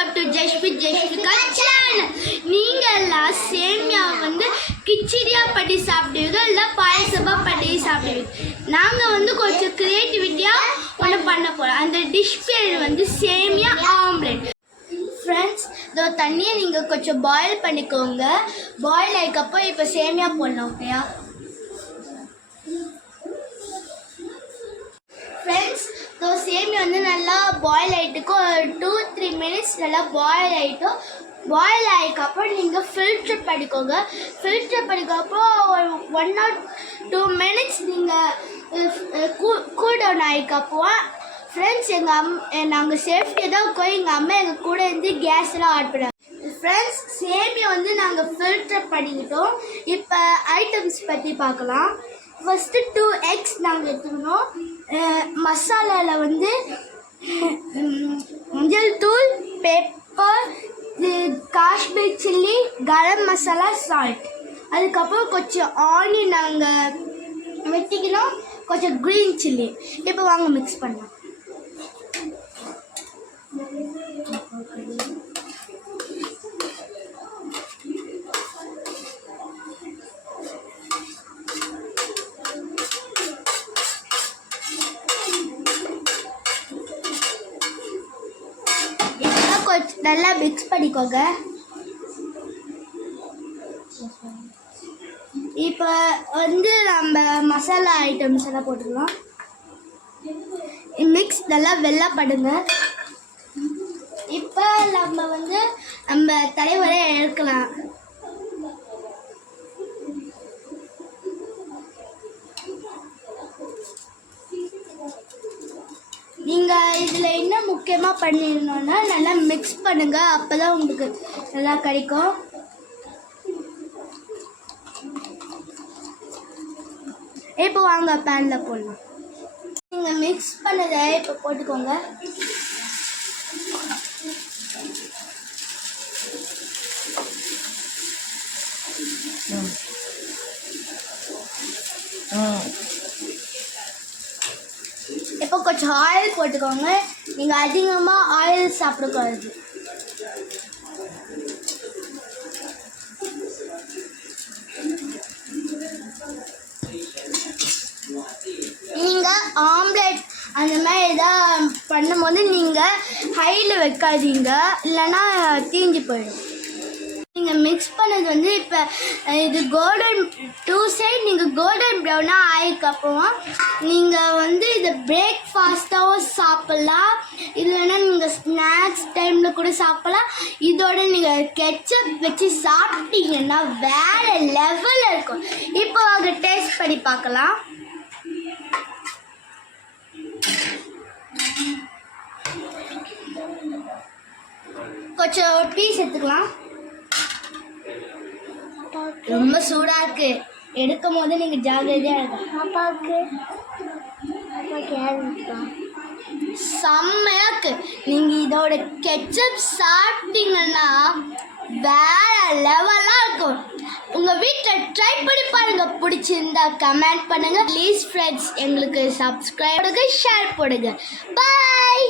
Welcome to ஜெஷ்விகா channel. நீங்கள் எல்லாம் சேமியா கிச்சடியா பண்ணி சாப்பிடுவீங்க, இல்லை பாயசமா பண்ணி சாப்பிடுவீங்க. நாங்கள் கொஞ்சம் க்ரியேட்டிவிட்டியாக ஒன்று பண்ண போகிறோம். அந்த டிஷ் பேர் சேமியா ஆம்லெட். ஃப்ரெண்ட்ஸ், இதோ தண்ணியை நீங்கள் கொஞ்சம் பாயில் பண்ணிக்கோங்க. பாயில் ஆகிக்கப்போ இப்போ சேமியா போடணும். ஓகேயா ஃப்ரெண்ட்ஸ்? ஸோ சேமியா நல்லா பாயில் ஆகிட்டுக்கு ஒரு 2-3 மினிட்ஸ் நல்லா பாயில் ஆகிட்டோம். பாயில் ஆகிக்கப்புறம் நீங்கள் ஃபில்டர் பண்ணிக்கோங்க. ஃபில்டர் பண்ணிக்கப்போ ஒரு 1 or 2 மினிட்ஸ் நீங்கள் கூல் டவுன் ஆகிக்கப்போ ஃப்ரெண்ட்ஸ் நாங்கள் சேஃப்டியாக தான் இருக்கோம். எங்கள் அம்மா எங்கள் கூட இருந்து கேஸ்லாம் ஆட் பண்ணுறாங்க. ஃப்ரெண்ட்ஸ், சேமியா நாங்கள் ஃபில்டர் பண்ணிக்கிட்டோம். இப்போ ஐட்டம்ஸ் பற்றி பார்க்கலாம். ஃபஸ்ட்டு 2 eggs நாங்கள் எடுத்துக்கணும். மசாலாவில் மஞ்சள் தூள், pepper, Kashmir chilli, garam masala, salt. அதுக்கப்புறம் கொஞ்சம் ஆனியன் நாங்கள் வெட்டிக்கணும், கொஞ்சம் க்ரீன் சில்லி. இப்போ வாங்க மிக்ஸ் பண்ணலாம். நல்லா மிக்ஸ் பண்ணிக்கோங்க. இப்போ நம்ம மசாலா ஐட்டம்ஸ் எல்லாம் போட்டுக்கலாம். மிக்ஸ் நல்லா வெள்ளை படுங்க. இப்போ நம்ம தலைவரை எடுக்கலாம். நீங்கள் இதில் என்ன முக்கியமாக பண்ணிடணுன்னா நல்லா மிக்ஸ் பண்ணுங்கள். அப்போ தான் உங்களுக்கு நல்லா கிடைக்கும். இப்போ வாங்க பேனில் போடலாம். நீங்கள் மிக்ஸ் பண்ணதை இப்போ போட்டுக்கோங்க. இப்போ கொஞ்சம் ஆயில் போட்டுக்கோங்க. நீங்கள் அதிகமாக ஆயில் சாப்பிடக்கூடாது. நீங்கள் ஆம்லெட் அந்த மாதிரி எதாவது பண்ணும்போது நீங்கள் ஹையில் வைக்காதீங்க, இல்லைன்னா தீஞ்சு போயிடும். நீங்கள் மிக்ஸ் பண்ணது இப்போ இது கோல்டன் 2 சைட் நீங்கள் கோல்டன் ப்ரௌனாக ஆகிக்கப்புறம் நீங்கள் இதை பிரேக்ஃபாஸ்ட்டாகவும் சாப்பிட்லாம், இல்லைன்னா நீங்கள் ஸ்நாக்ஸ் டைமில் கூட சாப்பிட்லாம். இதோட நீங்கள் கெச்சப் வச்சு சாப்பிட்டீங்கன்னா வேறு லெவலில் இருக்கும். இப்போ அவங்க டேஸ்ட் பண்ணி பார்க்கலாம். கொஞ்சம் பீஸ் எடுத்துக்கலாம். ரொம்ப சூடாக இருக்குது, எடுக்கும் போது நீங்கள் ஜாகிரதையாக இருக்கும். செம்மையாக இருக்குது. நீங்கள் இதோட கெச்சப் சாப்பிட்டீங்கன்னா வேற லெவலாக இருக்கும். உங்கள் வீட்டில் ட்ரை பண்ணி பாருங்கள். பிடிச்சிருந்தா கமெண்ட் பண்ணுங்கள். ப்ளீஸ் ஃப்ரெண்ட்ஸ், எங்களுக்கு சப்ஸ்கிரைப் பண்ணுங்க, ஷேர் பண்ணுங்க. பாய்.